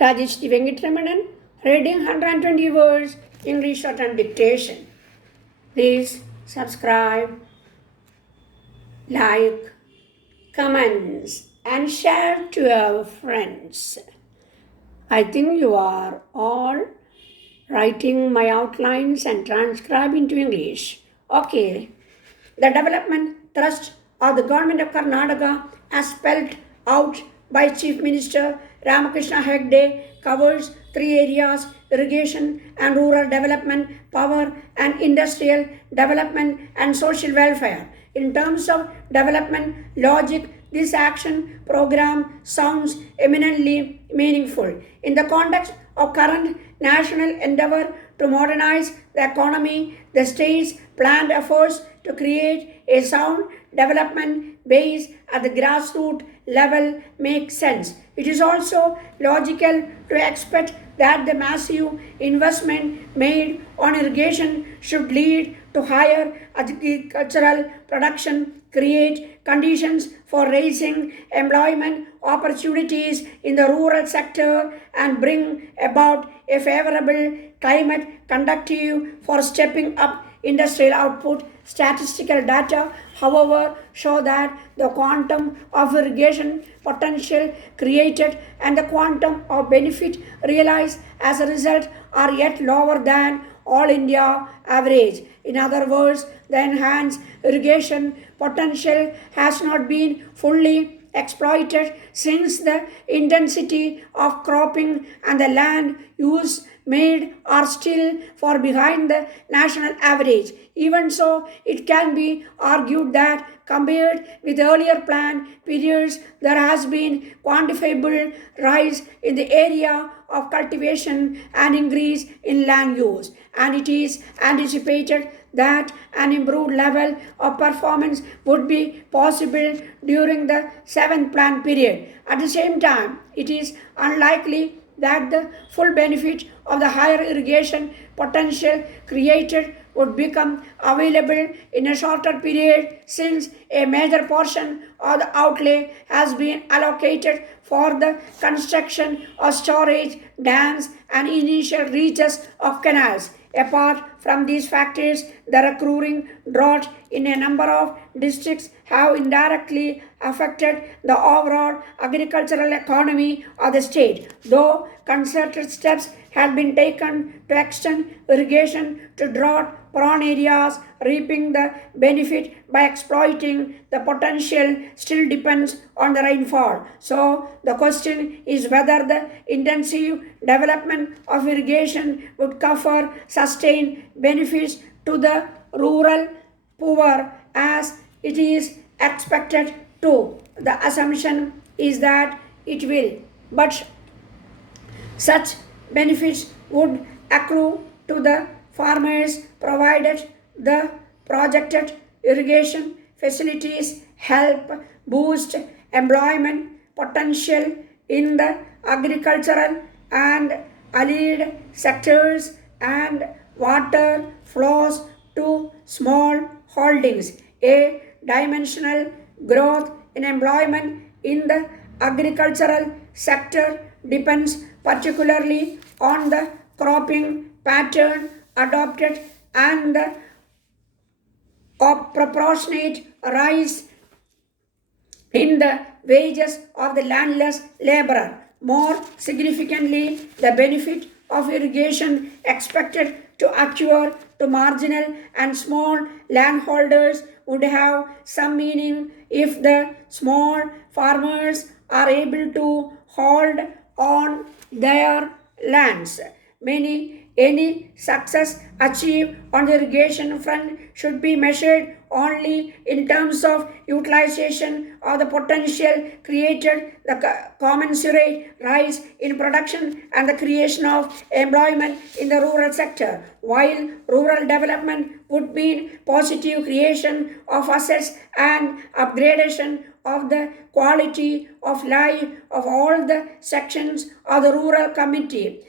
Rajesh Venkatramanan, reading 120 words, English shorthand dictation. Please subscribe, like, comments, and share to your friends. I think you are all writing my outlines and transcribe into English. Okay. The development thrust of the government of Karnataka, as spelled out by Chief Minister Ramakrishna Hegde, covers three areas: irrigation and rural development, power and industrial development, and social welfare. In terms of development logic, this action program sounds eminently meaningful. In the context of current national endeavor to modernize the economy, the state's planned efforts to create a sound development base at the grassroots level make sense. It is also logical to expect that the massive investment made on irrigation should lead to higher agricultural production, create conditions for raising employment opportunities in the rural sector, and bring about a favorable climate conducive for stepping up industrial output. Statistical data, however, show that the quantum of irrigation potential created and the quantum of benefit realized as a result are yet lower than all India average. In other words, the enhanced irrigation potential has not been fully exploited since the intensity of cropping and the land use made are still far behind the national average. Even so, it can be argued that compared with earlier plan periods, there has been quantifiable rise in the area of cultivation and increase in land use, and it is anticipated that an improved level of performance would be possible during the 7th plan period. At the same time, it is unlikely that the full benefit of the higher irrigation potential created would become available in a shorter period, since a major portion of the outlay has been allocated for the construction of storage dams and initial reaches of canals. Apart from these factors, the recurring drought in a number of districts have indirectly affected the overall agricultural economy of the state. Though concerted steps have been taken to extend irrigation to drought-prone areas, reaping the benefit by exploiting the potential still depends on the rainfall. So, the question is whether the intensive development of irrigation would confer sustained benefits to the rural poor as it is expected to. The assumption is that it will, but such benefits would accrue to the farmers provided the projected irrigation facilities help boost employment potential in the agricultural and allied sectors, and water flows to small holdings. A dimensional growth in employment in the agricultural sector depends particularly on the cropping pattern adopted and the proportionate rise in the wages of the landless laborer. More significantly, the benefit of irrigation expected to accrue to marginal and small landholders would have some meaning if the small farmers are able to hold on their lands. Any success achieved on the irrigation front should be measured only in terms of utilization of the potential created, the commensurate rise in production, and the creation of employment in the rural sector. While rural development would mean positive creation of assets and upgradation of the quality of life of all the sections of the rural community.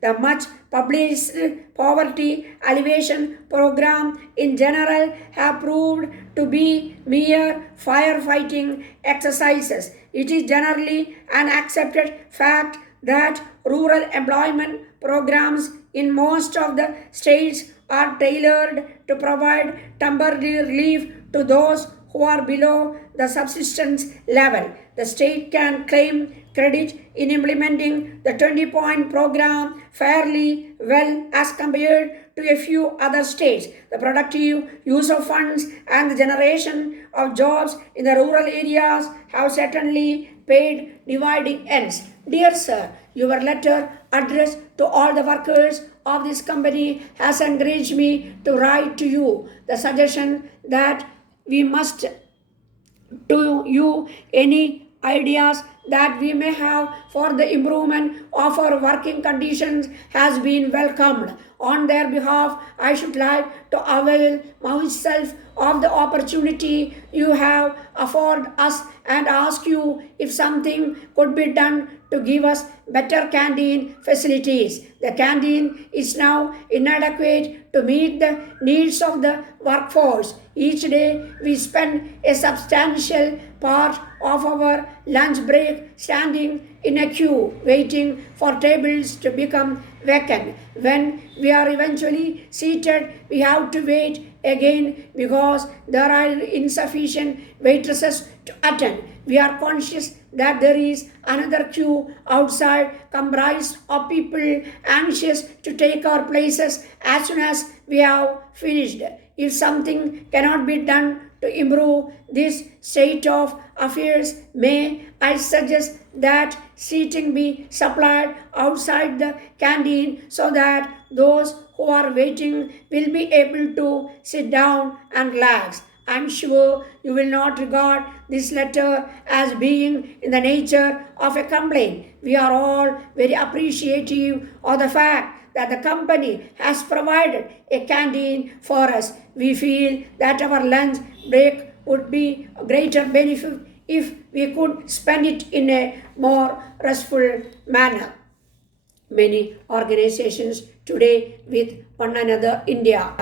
The much published poverty alleviation program in general have proved to be mere firefighting exercises. It is generally an accepted fact that rural employment programs in most of the states are tailored to provide temporary relief to those who are below the subsistence level. The state can claim credit in implementing the 20-point program fairly well as compared to a few other states. The productive use of funds and the generation of jobs in the rural areas have certainly paid dividing ends. Dear sir, your letter addressed to all the workers of this company has encouraged me to write to you. The suggestion that we must to you any ideas that we may have for the improvement of our working conditions has been welcomed. On their behalf, I should like to avail myself of the opportunity you have afforded us and ask you if something could be done to give us better canteen facilities. The canteen is now inadequate to meet the needs of the workforce. Each day we spend a substantial part of our lunch break standing in a queue waiting for tables to become vacant. When we are eventually seated, we have to wait again because there are insufficient waitresses to attend. We are conscious that there is another queue outside comprised of people anxious to take our places as soon as we have finished. If something cannot be done to improve this state of affairs, may I suggest that seating be supplied outside the canteen so that those who are waiting will be able to sit down and relax. I am sure you will not regard this letter as being in the nature of a complaint. We are all very appreciative of the fact that the company has provided a canteen for us. We feel that our lunch break would be a greater benefit if we could spend it in a more restful manner. Many organizations today with one another India